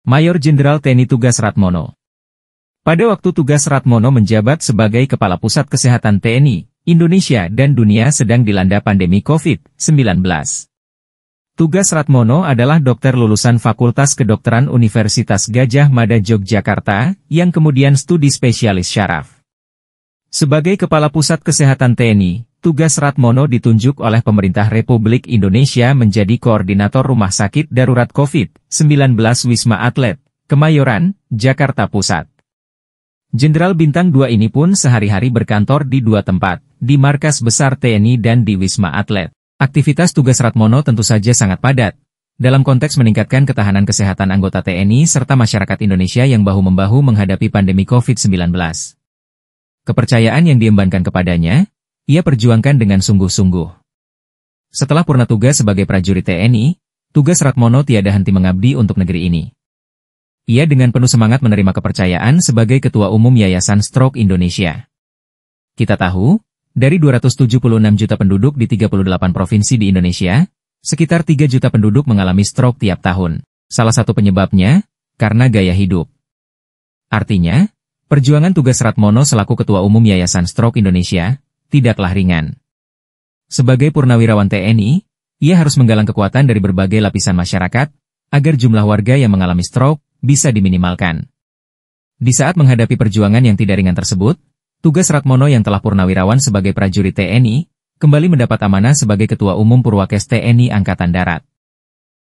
Mayor Jenderal TNI Tugas Ratmono. Pada waktu Tugas Ratmono menjabat sebagai Kepala Pusat Kesehatan TNI, Indonesia dan dunia sedang dilanda pandemi COVID-19. Tugas Ratmono adalah dokter lulusan Fakultas Kedokteran Universitas Gadjah Mada Yogyakarta, yang kemudian studi spesialis syaraf. Sebagai Kepala Pusat Kesehatan TNI, Tugas Ratmono ditunjuk oleh Pemerintah Republik Indonesia menjadi Koordinator Rumah Sakit Darurat COVID-19 Wisma Atlet, Kemayoran, Jakarta Pusat. Jenderal Bintang 2 ini pun sehari-hari berkantor di dua tempat, di Markas Besar TNI dan di Wisma Atlet. Aktivitas Tugas Ratmono tentu saja sangat padat, dalam konteks meningkatkan ketahanan kesehatan anggota TNI serta masyarakat Indonesia yang bahu-membahu menghadapi pandemi COVID-19. Kepercayaan yang diembankan kepadanya, ia perjuangkan dengan sungguh-sungguh. Setelah purna tugas sebagai prajurit TNI, Tugas Ratmono tiada henti mengabdi untuk negeri ini. Ia dengan penuh semangat menerima kepercayaan sebagai Ketua Umum Yayasan Stroke Indonesia. Kita tahu, dari 276 juta penduduk di 38 provinsi di Indonesia, sekitar 3 juta penduduk mengalami stroke tiap tahun. Salah satu penyebabnya, karena gaya hidup. Artinya, perjuangan Tugas Ratmono selaku Ketua Umum Yayasan Stroke Indonesia tidaklah ringan. Sebagai purnawirawan TNI, ia harus menggalang kekuatan dari berbagai lapisan masyarakat, agar jumlah warga yang mengalami stroke bisa diminimalkan. Di saat menghadapi perjuangan yang tidak ringan tersebut, Tugas Ratmono yang telah purnawirawan sebagai prajurit TNI, kembali mendapat amanah sebagai Ketua Umum Purwakes TNI Angkatan Darat.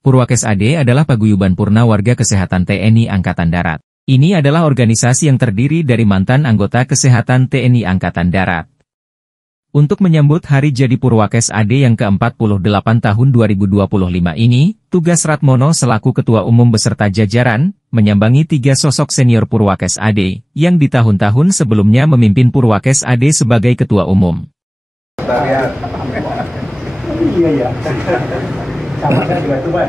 Purwakes AD adalah paguyuban purna warga kesehatan TNI Angkatan Darat. Ini adalah organisasi yang terdiri dari mantan anggota kesehatan TNI Angkatan Darat. Untuk menyambut Hari Jadi Purwakes AD yang ke-48 tahun 2025 ini, Tugas Ratmono selaku Ketua Umum beserta jajaran, menyambangi 3 sosok senior Purwakes AD, yang di tahun-tahun sebelumnya memimpin Purwakes AD sebagai Ketua Umum. Iya, iya. Sama saya juga tua.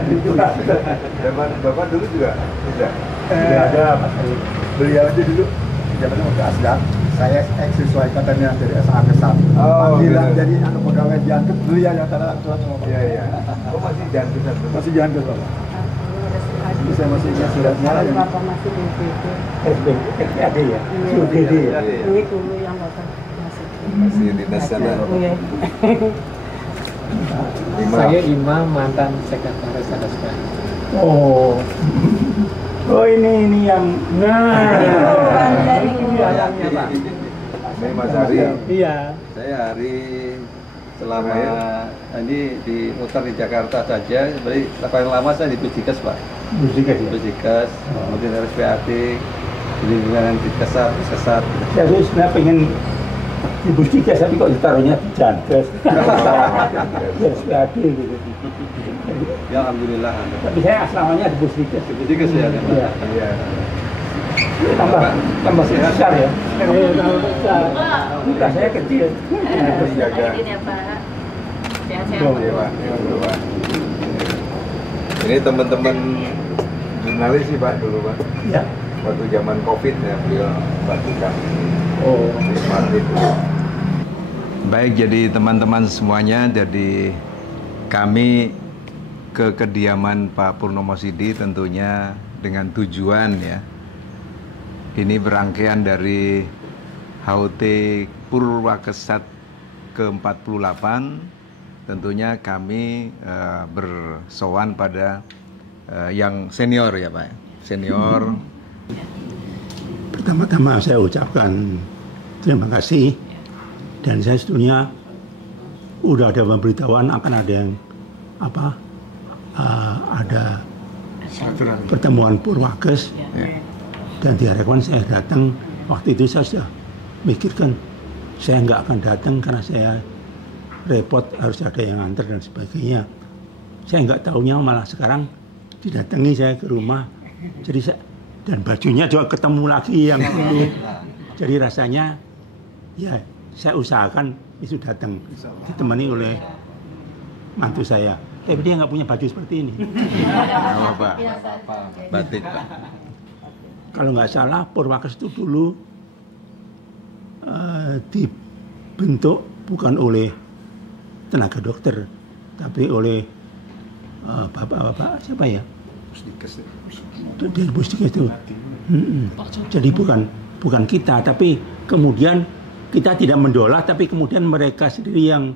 Zaman Bapak dulu juga sudah ada Mas. beliau aja dulu Zamannya waktu Asdaq, saya ex-siswa ikatannya dari SA Kesat. gitu. Panggilan jadi anak pegawai diangkat beliau yang tanda tuan sama Pak. Iya, iya. Oh, masih jangan besar. Masih diangkat Pak. Saya masih ingat suratnya yang Bapak masih di UGD. SPAD ya? Iya. UGD ya? Ini dulu yang Bapak masih. Masih dinas sana. Iya. Saya imam mantan sekretaris LSP. Oh. Oh ini yang Ini ayamnya Pak. Ini Mas Hari. Iya. Saya hari selama ini di muter di Jakarta saja, sebenarnya paling lama saya di Puskes Pak. Puskes, kemudian RSPAD, di lingkungan Kesat. Saya tuh sebenarnya pengen di Puskes tapi kok ditaruhnya di Jankes. RSPAD gitu. Ya Alhamdulillah. Tapi saya asramanya di Puskes. Puskes ya. Iya. Iya. Tambah besar ya. Tambah besar. Muka saya kecil. Jaga. Ini ya Pak. Sehat-sehat. Iya, Pak. Iya, Pak. Ini teman-teman jurnalis sih Pak dulu Pak. Iya. Waktu zaman COVID ya beliau bantu kami. Oh. Baik, jadi teman-teman semuanya, jadi kami ke kediaman Pak Purnomo Sidi tentunya dengan tujuan ya. Ini berangkaian dari HUT Purwakesat ke-48. Tentunya kami bersowan pada yang senior ya Pak. Senior. Pertama-tama saya ucapkan terima kasih. Dan saya sebetulnya udah ada pemberitahuan akan ada yang ada pertemuan Purwakes dan diharapkan saya datang. Waktu itu saya sudah mikirkan saya nggak akan datang karena saya repot, harus ada yang antar dan sebagainya. Saya nggak tahunya malah sekarang didatangi saya ke rumah. Jadi saya, dan bajunya juga ketemu lagi yang dulu. Jadi rasanya ya saya usahakan itu datang ditemani oleh mantu saya. Tapi dia nggak punya baju seperti ini. Nama Pak? Batik Pak. Kalau nggak salah Purwakes itu dulu dibentuk bukan oleh tenaga dokter, tapi oleh bapak-bapak siapa ya? Dari Pusdikes itu. Jadi bukan kita, tapi kemudian kita tidak mendolah, tapi kemudian mereka sendiri yang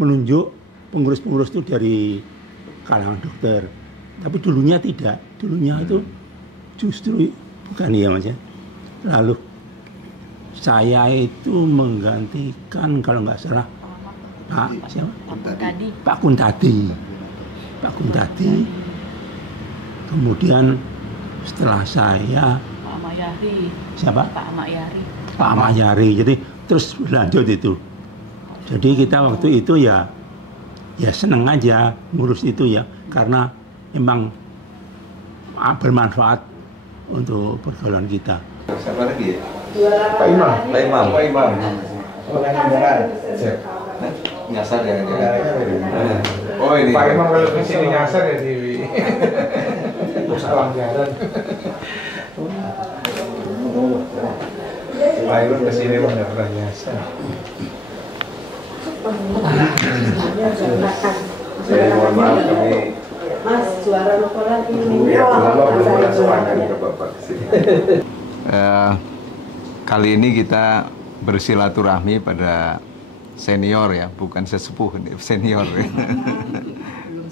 menunjuk pengurus-pengurus itu dari kalangan dokter. Tapi dulunya tidak, dulunya itu justru bukan ya Mas ya. Lalu saya itu menggantikan kalau nggak salah Pak siapa? Pak Kuntadi. Kemudian setelah saya Pak Mayari. Siapa? Pak Mayari. Jadi terus berlanjut itu. Jadi kita waktu itu ya seneng aja ngurus itu ya, karena memang bermanfaat untuk pergaulan kita. Siapa lagi ya? Pak Imam. Nyasar ya dia. Oh ini. Pak Imam kalau kesini nyasar ya di pelanggaran. Pak Imam kesini nggak pernah nyasar. Saya mohon maaf kami. Mas, juara lokalan ini. Ya, belum langsung ke Bapak kesini. Kali ini kita bersilaturahmi pada senior ya, bukan sesepuh, senior.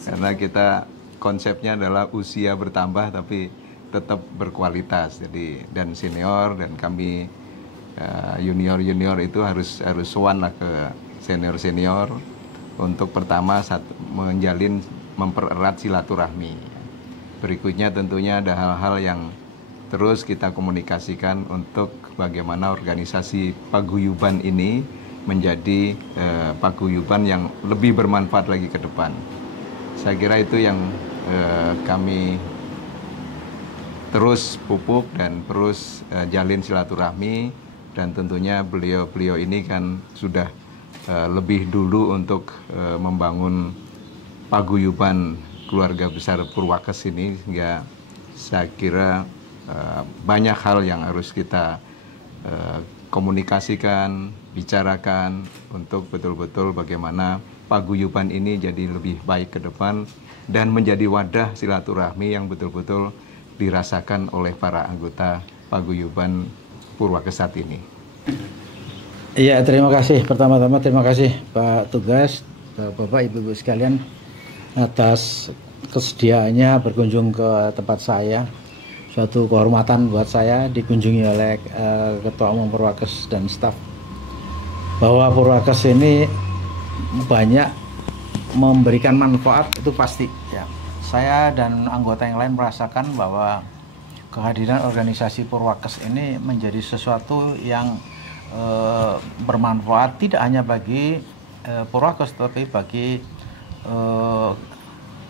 Karena kita konsepnya adalah usia bertambah tapi tetap berkualitas. Jadi dan senior dan kami junior itu harus sowan lah ke senior untuk pertama mempererat silaturahmi. Berikutnya tentunya ada hal-hal yang terus kita komunikasikan untuk bagaimana organisasi paguyuban ini menjadi paguyuban yang lebih bermanfaat lagi ke depan. Saya kira itu yang kami terus pupuk dan terus jalin silaturahmi, dan tentunya beliau ini kan sudah lebih dulu untuk membangun paguyuban keluarga besar Purwakes ini, sehingga saya kira banyak hal yang harus kita komunikasikan, bicarakan untuk betul-betul bagaimana paguyuban ini jadi lebih baik ke depan dan menjadi wadah silaturahmi yang betul-betul dirasakan oleh para anggota paguyuban Purwakes saat ini. Iya, terima kasih. Pertama-tama terima kasih Pak Tugas, Bapak Ibu sekalian atas kesediaannya berkunjung ke tempat saya. Suatu kehormatan buat saya dikunjungi oleh Ketua Umum Purwakes dan staf. Bahwa Purwakes ini banyak memberikan manfaat itu pasti. Ya. Saya dan anggota yang lain merasakan bahwa kehadiran organisasi Purwakes ini menjadi sesuatu yang bermanfaat tidak hanya bagi Purwakes, tapi bagi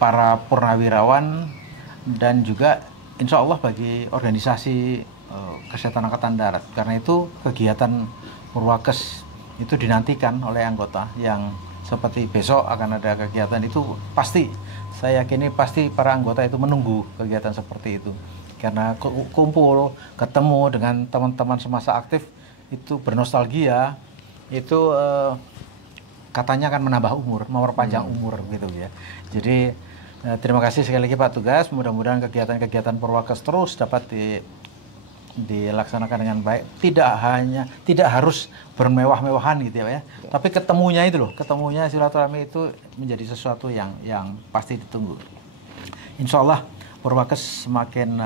para purnawirawan dan juga insya Allah bagi organisasi kesehatan angkatan darat. Karena itu kegiatan Purwakes itu dinantikan oleh anggota, yang seperti besok akan ada kegiatan itu pasti, saya yakini pasti para anggota itu menunggu kegiatan seperti itu. Karena kumpul, ketemu dengan teman-teman semasa aktif itu bernostalgia, itu katanya akan menambah umur, memperpanjang umur gitu ya. Jadi terima kasih sekali lagi Pak Tugas. Mudah-mudahan kegiatan-kegiatan Purwakes terus dapat dilaksanakan dengan baik. Tidak harus bermewah-mewahan gitu ya. Tapi ketemunya itu loh, ketemunya silaturahmi itu menjadi sesuatu yang pasti ditunggu. Insya Allah Purwakes semakin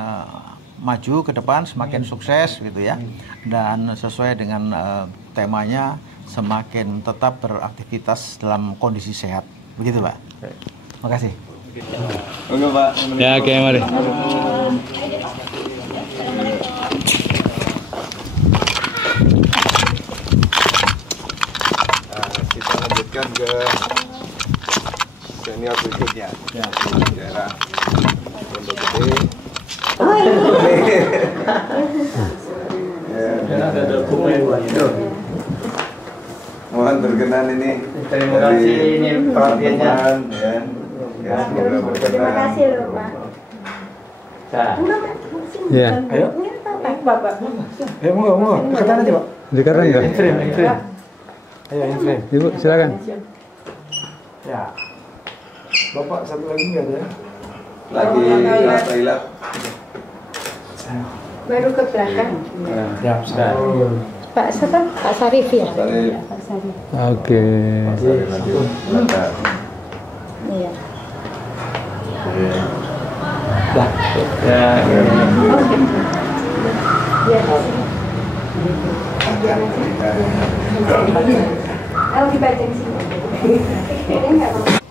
maju ke depan, semakin sukses gitu ya. Dan sesuai dengan temanya, semakin tetap beraktivitas dalam kondisi sehat. Begitu Pak. Terima kasih. Oke Pak. Ya, oke, mari. Kita lanjutkan ke senior berikutnya. Ya. Daerah Pondok Gede. Mohon berkenan ini. Terima kasih ini perhatiannya. Ya, semoga berkenan. Terima kasih loh Pak. Ya. Ayo. Bapak. Ya mau. Deketan aja Pak. Deketan enggak? In-frame. Ayo in-frame. Ibu silakan. Ya. Bapak satu lagi nggak ada? Lagi hilap-hilap. Baru ke belakang. Ya, sudah. Pak siapa? Pak Sarif ya? Sarif. Pak Sarif. Oke. Iya. Dah. Ya. Iya. Kalau dibaca di sini.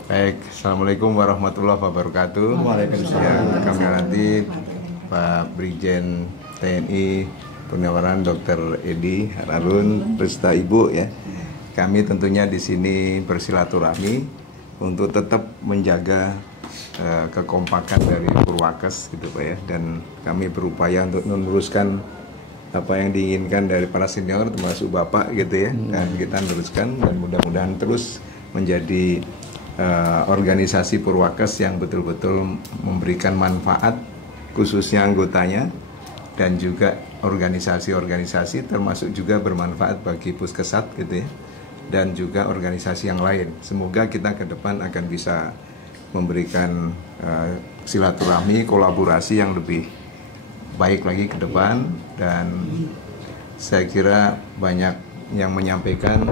Baik, Assalamualaikum warahmatullahi wabarakatuh. Waalaikumsalam. Ya, kami nanti Pak Brigjen TNI Purnawirawan Dr. Edi Harun beserta Ibu ya. Kami tentunya di sini bersilaturahmi untuk tetap menjaga kekompakan dari Purwakes gitu Pak ya, dan kami berupaya untuk meneruskan apa yang diinginkan dari para senior termasuk Bapak gitu ya, dan kita meneruskan dan mudah-mudahan terus menjadi organisasi Purwakes yang betul-betul memberikan manfaat khususnya anggotanya dan juga organisasi-organisasi termasuk juga bermanfaat bagi Puskesat gitu ya, dan juga organisasi yang lain. Semoga kita ke depan akan bisa memberikan silaturahmi, kolaborasi yang lebih baik lagi ke depan, dan saya kira banyak yang menyampaikan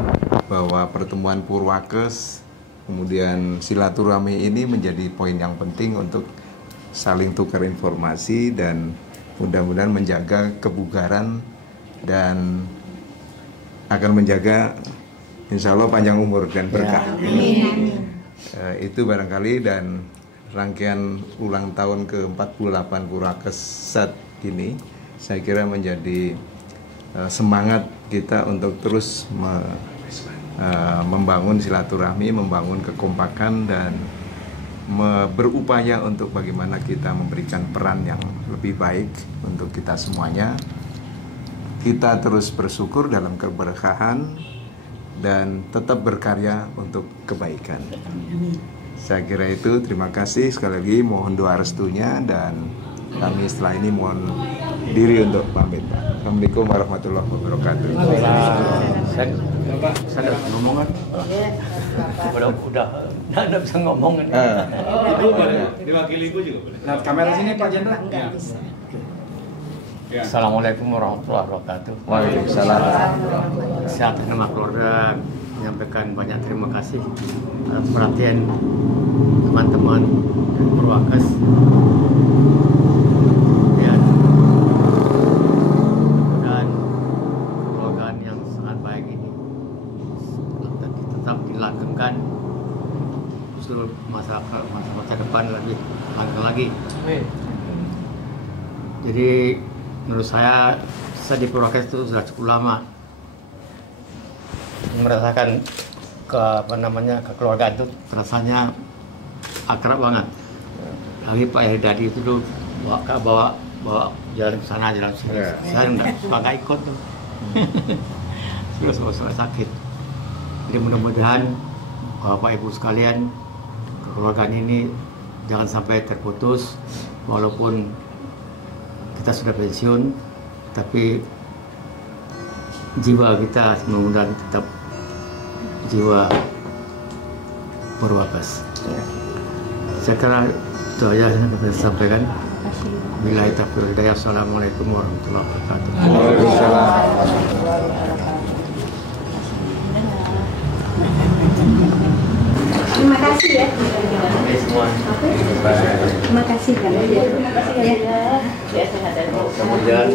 bahwa pertemuan Purwakes kemudian silaturahmi ini menjadi poin yang penting untuk saling tukar informasi dan mudah-mudahan menjaga kebugaran dan akan menjaga insya Allah panjang umur dan berkah. Itu barangkali, dan rangkaian ulang tahun ke-48 Purwakes ini saya kira menjadi semangat kita untuk terus membangun silaturahmi, membangun kekompakan, dan berupaya untuk bagaimana kita memberikan peran yang lebih baik untuk kita semuanya. Kita terus bersyukur dalam keberkahan dan tetap berkarya untuk kebaikan. Saya kira itu, terima kasih sekali lagi, mohon doa restunya, dan kami setelah ini mohon diri untuk pamit. Assalamualaikum warahmatullahi wabarakatuh. Saya ngomong kan? Udah nggak bisa ngomong kan? Ibu boleh, diwakili Ibu juga boleh. Nah, kamera sini Pak Jenderal. Assalamualaikum warahmatullahi wabarakatuh. Waalaikumsalam. Saya atas nama keluarga menyampaikan banyak terima kasih atas perhatian teman-teman Purwakes. Dan keluargaan yang sangat baik ini tetap dilanggengkan seluruh masa depan lebih langgeng lagi. Jadi menurut saya di Purwakes itu sudah cukup lama merasakan kekeluargaan itu rasanya akrab banget. Lagi Pak Herdadi itu dulu bawa jalan ke sana, jalan ke sini. Saya nggak ikut tuh. Terus saya sakit. Jadi mudah-mudahan Bapak Ibu sekalian, kekeluargaan ini jangan sampai terputus, walaupun kita sudah pensiun, tapi jiwa kita mudah-mudahan tetap jiwa Purwakes. Saya kira itu aja yang dapat saya sampaikan. Billahi taufiq wal hidayah. Assalamualaikum warahmatullahi wabarakatuh. Terima kasih ya. Terima kasih kan. Kemudian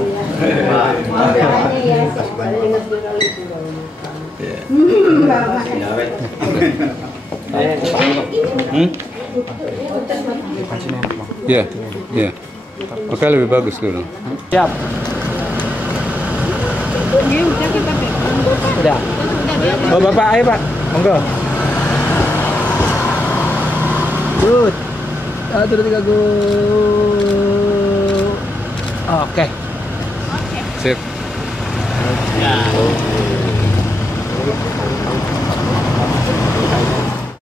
Ya, ya. Oke, lebih bagus dulu. Siap. Sudah. Oh, Bapak, ayo Pak. Monggo. Good. 1, 2, 3, go. Oke. Sip. ya.